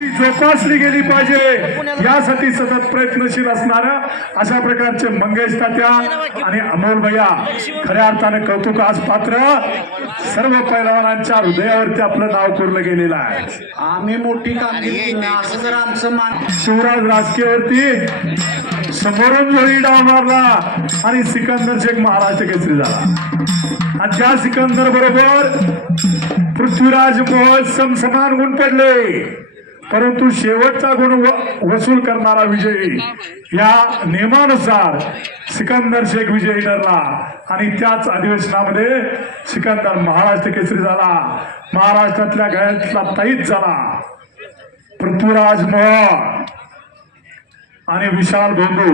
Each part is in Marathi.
जोपासली गेली पाहिजे यासाठी सतत प्रयत्नशील असणारा अशा प्रकारचे मंगेश तात्या आणि अमोल भैया खऱ्या अर्थाने कौतुकास पात्र सर्व पैलवानांच्या हृदयावरती आपलं नाव कोरलं गेलेलं आहे. आम्ही मोठी कामगिरी असं जर आमचं मान शिवराज राजकीयवरती समोरून जोडी डाव मारला आणि सिकंदर शेख महाराष्ट्र केसरी झाला. आणि त्या सिकंदर बरोबर पृथ्वीराज मोहोळ समान गुण पडले, परंतु शेवटचा गुण वसूल करणारा विजयी या नियमानुसार सिकंदर शेख विजयी ठरला आणि त्याच अधिवेशनामध्ये सिकंदर महाराष्ट्र केसरी झाला. महाराष्ट्रातल्या गळ्यातला ताईत झाला. पृथ्वीराज मोहोळ आणि विशाल बोंधू,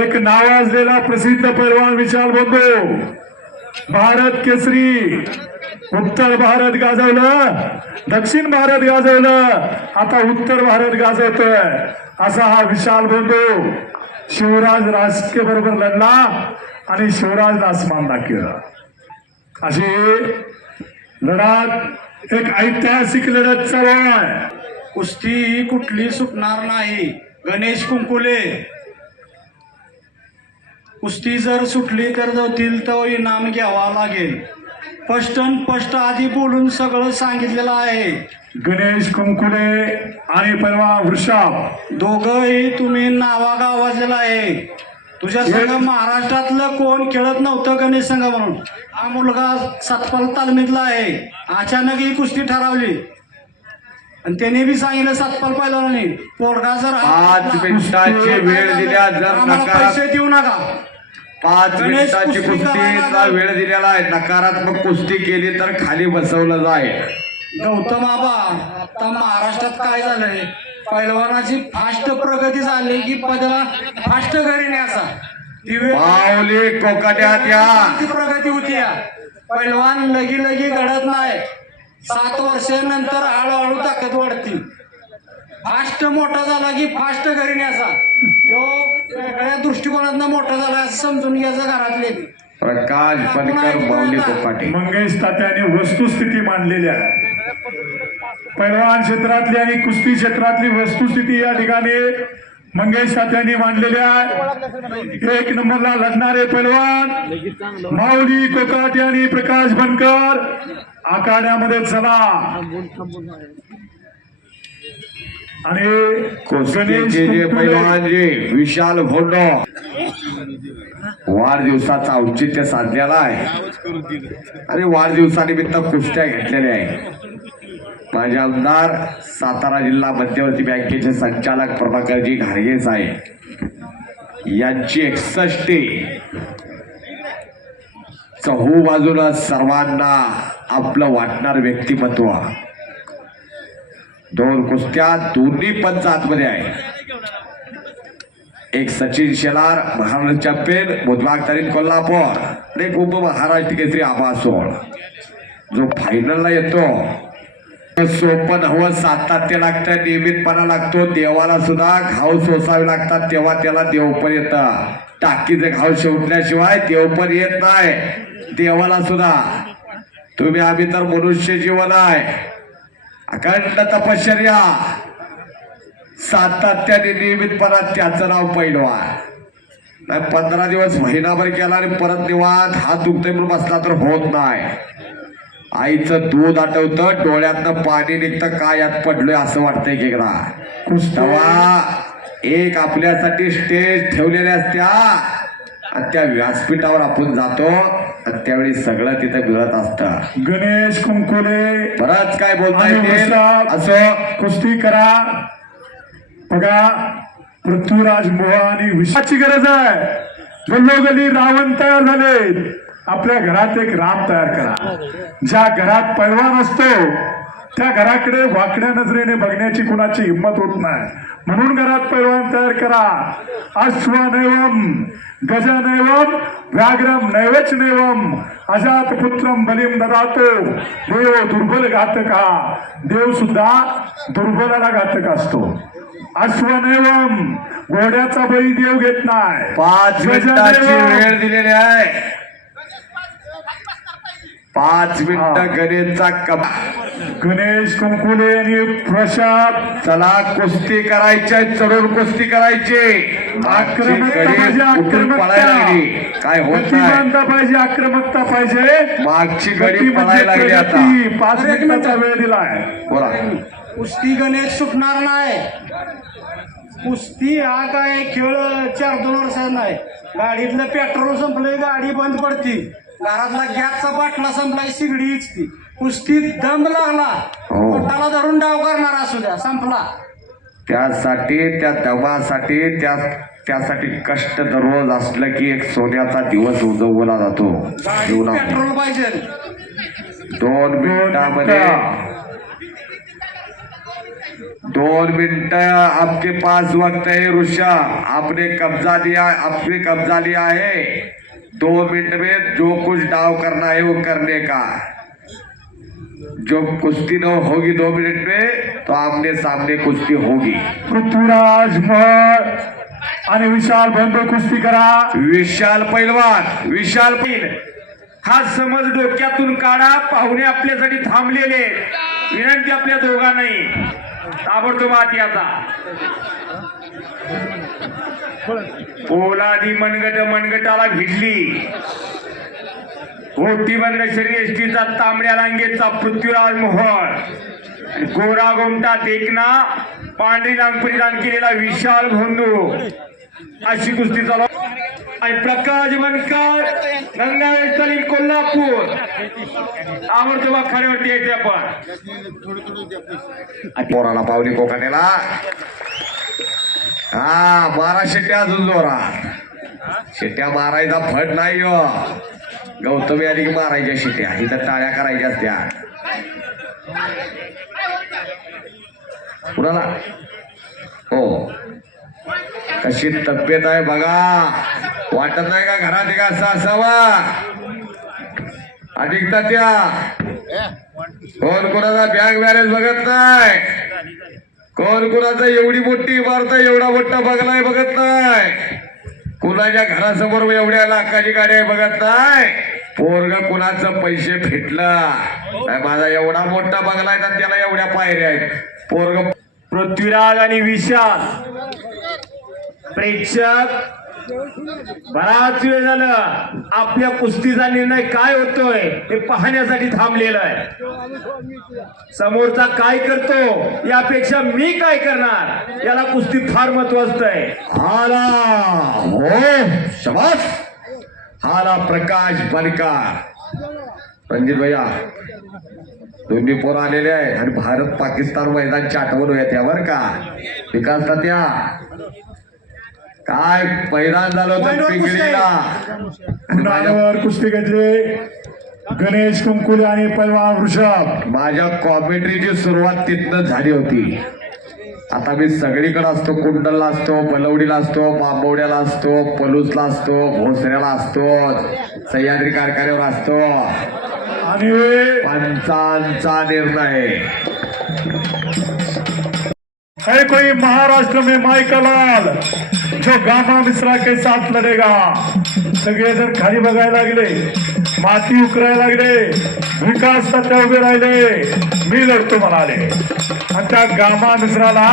एक नावाजलेला प्रसिद्ध पैलवान विशाल बोंधू भारत केसरी, उत्तर भारत गाजवलं, दक्षिण भारत गाजवलं, आता उत्तर भारत गाजवतोय असा हा विशाल बोंधू शिवराज राजके बरोबर लढला आणि शिवराज आसमान दाखवला. अशी लढत एक ऐतिहासिक लढत चालू आहे. कुस्ती ही कुठली सुटणार नाही. गणेश कुंकुले, कुस्ती जर सुटली तर जातील तो इनाम घ्यावा लागेल. स्पष्ट आधी बोलून सगळं सांगितलेलं आहे. गणेश कुंकुले आणि पैलवान वृषभ दोघंही तुम्ही नावागावाजलेलं आहे. तुझ्या संघ महाराष्ट्रातलं कोण खेळत नव्हतं गणेश संघ म्हणून. हा मुलगा सतपाल तालमीतला आहे. अचानक ही कुस्ती ठरवली आणि त्याने बी सांगितलं सतपाल पैलवानांनी पोरगा जर 5 मिनिटाची वेळ दिल्या जर आम्हाला पैसे देऊ नका. 5 मिनिटाची कुस्तीचा वेळ दिलेला आहे. नकारात्मक कुस्ती केली तर खाली बसवलं जाईल. गौतम आबा, आता महाराष्ट्रात काय झालंय, पैलवानाची फास्ट प्रगती झाली की पदला फास्ट घरी न्यायचा पावली कोकाट्यात या प्रगती होती. पैलवान लगी घडत नाही. 7 वर्षानंतर हळूहळू ताकद वाढती. फास्ट मोठा झाला की फास्ट घरी न्यायचा. तो वेगळ्या दृष्टिकोनातनं मोठा झाला असं समजून घ्यायचं घरातले. प्रकाश बनकर पावली कोकाटे. मंगेश तात्याने वस्तुस्थिती मांडलेली आहे. पैलवान क्षेत्रातली आणि कुस्ती क्षेत्रातली वस्तुस्थिती या ठिकाणी मंगेश तात्यांनी मांडलेली आहे. 1 नंबरला लढणारे पैलवान माऊली कोकाटे आणि प्रकाश बनकर आखाड्यामध्ये चला. आणि कुस्तीचे जे पैलवान जे विशाल भोंडो वाढदिवसाचा औचित्य साधलेला आहे आणि वाढदिवसानिमित्त कुस्त्या घेतलेल्या आहे. माझे आमदार सातारा जिल्हा मध्यवर्ती बँकेचे संचालक प्रभाकरजी घारगे साहेब यांची 61 चहू बाजूला सर्वांना आपलं वाटणार व्यक्तिमत्व. 2 कुस्त्या दोन्ही पंच आतमध्ये आहे. एक सचिन शेलार महाराष्ट्र चॅम्पियन बुधवार तारीख कोल्हापूर आणि एक महाराष्ट्र केसरी आबा सोळ जो फायनलला येतो. सोपं हवं, सातत्य लागतं, नियमितपणा लागतो. देवाला सुद्धा घाव सोसावे लागतात तेव्हा त्याला देव पण येतं. टाकीचे घाव शेवटल्याशिवाय देव पण येत नाही. देवाला सुद्धा तुम्ही आम्ही तर मनुष्य जीवन आहे. अखंड तपश्चर्या, सातत्याने नियमितपणा त्याचं नाव पैलवान. नाही 15 दिवस महिनाभर केला आणि परत निवांत हात दुखतोय म्हणून बसला तर होत नाही. आईचं दूध आठवतं, डोळ्यातनं पाणी निघतं, काय यात पडलोय असं वाटतंय की एकदा. तेव्हा एक आपल्यासाठी स्टेज ठेवलेल्या असत्या आणि त्या व्यासपीठावर आपण जातो आणि त्यावेळी सगळं तिथं मिळत असतं. गणेश कुंकुले बरंच काय बोलता येईल असं कुस्ती करा. बघा पृथ्वीराज मोहोळ आणि विशाची गरज आहे. गल्लोगल्ली रावण तयार झाले. आपल्या घरात एक राम तयार करा. ज्या घरात पैलवान असतो त्या घराकडे वाकड्या नजरेने बघण्याची कुणाची हिंमत होत नाही. म्हणून घरात पैलवान तयार करा. अश्वनैवम गजनैवम व्याघ्रम नैवच नैवम अजात पुत्रम बलिम ददातो. देव दुर्बल घातका, देव सुद्धा दुर्बलाला घातक असतो. अश्वनैवम घोड्याचा बळी देव घेत नाही. 5 मिनिटाची वेळ दिलेली आहे. 5 मिनिटं गणेशचा कमा. गणेश कुंकुले आणि प्रसाद चला कुस्ती करायची, चढून कुस्ती करायची. मागची आक्रमकता गडी पाहिजे, उठून पळायला लागली. काय होत नाही. गतिमानता पाहिजे, आक्रमकता पाहिजे. मागची गडी गती म्हणजे पळायला लागली आता. प्रगती. 5 मिनिटाचा वेळ दिलाय. बोला. कुस्ती गणेश सुटणार नाही. कुस्ती हा काय खेळ 4-2 वर्षाचा नाही. गाडीतलं पेट्रोल संपलंय, गाडी बंद पडती. घरातला गॅसचा बाटला संपलाय, शिगडी इचती. कुस्तीत दम लागला, हो. पोटाला धरून डाव करणार असू द्या, संपला. त्यासाठी, त्या दमासाठी, त्यासाठी कष्ट दररोज असलं की एक सोन्याचा दिवस उजवला जातो गाडीत जीवनात. पेट्रोल पाहिजे. 2 मिनिटामध्ये 2 मिनट आपके पास वक्त है ऋषा. आपने कब्जा लिया है. 2 मिनट में जो कुछ डाव करना है वो करने का. जो कुश्ती न होगी 2 मिनट में तो आमने सामने कुश्ती होगी. पृथ्वीराज मळ आणि विशाल बंधू कुस्ती करा. विशाल पैलवान, विशाल पैल. हा समज डोक्यातून काढा. पाहुणे आपल्यासाठी थांबलेले. विनंती आपल्या दोघांनाही ताबडतोब आत याचा. पोलादी मनगटाला भिडली. ओटी बंद शर्यष्टीचा तांबड्या रांगेचा पृथ्वीराज मोहोळ. गोरा गोमटा देखना पांढरी रांग परिधान केलेला विशाल बंधू. अशी कुस्ती चालू. आणि प्रकाश बनकर गंगावेश तालीम कोल्हापूर. ताबडतोब आखाड्यावरती यायचे आपण. पोराला पावली कोकाटेला. हा, मारा शिट्ट्या अजून जोरात. शिट्ट्या मारायचा फट नाही हो. गौतमी आली की मारायच्या शिट्ट्या, इथं टाळ्या करायच्या असत्या. कुणाला हो, कशी तब्येत आहे बघा. वाटत नाही का घरात एक असं असावा. अधिक त्या कोण कोणाचा बँक बॅलन्स बघत नाही. कोण कोणाचा एवढी मोठी इमारत, एवढा मोठा बंगला बघत नाही. कुणाच्या घरासमोर एवढ्या लाखाची गाडी बघत नाही. पोरग कुणाचं पैसे फिटलं. माझा एवढा मोठा बंगला आहे आणि त्याला एवढ्या पायऱ्या आहेत. पोरग पृथ्वीराज आणि विशाल प्रेक्षक बराच वेळ झालं आपल्या कुस्तीचा निर्णय काय होतोय हे पाहण्यासाठी थांबलेलं आहे. समोरचा काय करतो यापेक्षा मी काय करणार याला कुस्तीत फार महत्व असतंय. हाला हो, शबास. हाला प्रकाश बनकर. रणजित भैया दोन्ही पोरं आलेले आहे आणि भारत पाकिस्तान मैदानच्या आठवण होत्या त्यावर का विकास तात्या. काय मैदान झालं होतं पिंगळीला. मैदानावर कुस्ती घेतली. गणेश कुंकुले आणि पैलवान वृषभ. माझ्या कॉमेंट्रीची सुरुवात तिथनं झाली होती. आता मी सगळीकडे असतो. कुंडलला असतो, बलवडीला असतो, बांबवड्याला असतो, पलूसला असतो, भोसऱ्याला असतो, सह्याद्री कारखान्यावर असतो. आणि पंचांचा निर्णय. है कोई महाराष्ट्र में माइकल लाल जो गामा मिश्रा के साथ लढेगा. सगळेजण खाली बघायला लागले, माती उकरायला लागले. विकास तात्या उभे राहिले, मी लढतो म्हणाले. आणि त्या गामा मिश्राला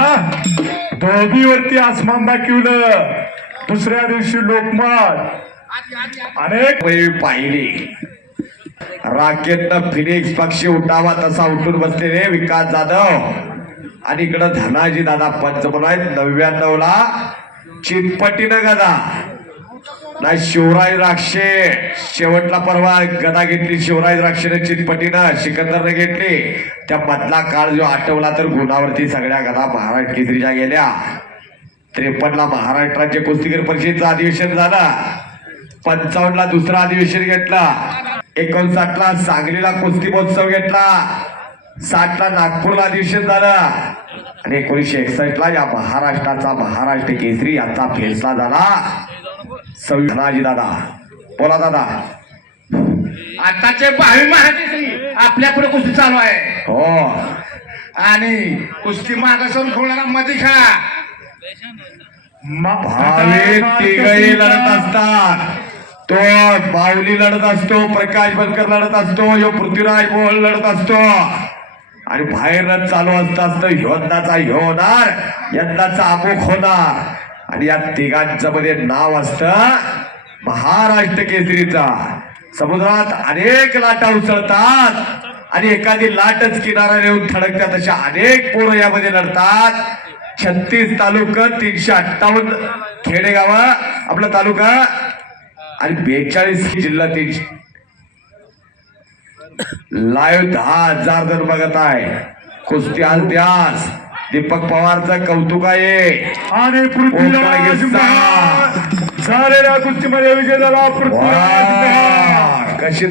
दोघीवरती आसमान दाखवलं. दुसऱ्या दिवशी लोकमत अनेक वेळी पाहिली. राकेतनं फिनिक्स पक्षी उठावा तसा उठून बसलेले विकास जाधव आणि इकडं धनाजी दादा पंच म्हणून आहेत. 99 ला चितपटीनं गदा नाही. शिवराज राक्षे शेवटला परवा गदा घेतली. शिवराज राक्षेने चितपटीनं, सिकंदरने घेतली. त्या मधला काळ जो आठवला तर गुणावरती सगळ्या गदा महाराष्ट्र केसरीच्या गेल्या. 53 ला महाराष्ट्राचे कुस्तीगीर परिषदेचं अधिवेशन झालं. 55 ला दुसरा अधिवेशन घेतला. 59 ला सांगलीला कुस्ती महोत्सव घेतला. 60 ला नागपूरला अधिवेशन झालं आणि 1961 ला या महाराष्ट्राचा महाराष्ट्र केसरी याचा फैसला झाला. धनाजी दादा बोला दादा. आताचे 22 महाकेसरी आपल्या पुढे कुस्ती चालू आहे. हो, आणि कुस्ती मागासवरून खोलणारा मध्ये खेळा. भावे तिघही लढत असतात. तो बावली लढत असतो, प्रकाश बनकर लढत असतो, यो पृथ्वीराज मोहोळ लढत असतो आणि बाहेरच चालू असतं यंदाचा ह्यो होणार, यंदाचा अमुक होणार आणि या तिघांचं मध्ये नाव असतं महाराष्ट्र केसरीचा. समुद्रात अनेक लाटा उसळतात आणि एखादी लाटच किनारा येऊन थडकतात, अशा अनेक पोरं यामध्ये लढतात. 36 तालुका, 358 खेडेगाव आपला तालुका आणि 42 जिल्हा. लाईव्ह 10,000 जण बघत आहे. कुस्ती इतिहास दीपक पवारचं कौतुक आहे. आणि पृथ्वीराज महान झालेल्या कुस्तीमध्ये विजय झाला पृथ्वीराज महान. कशी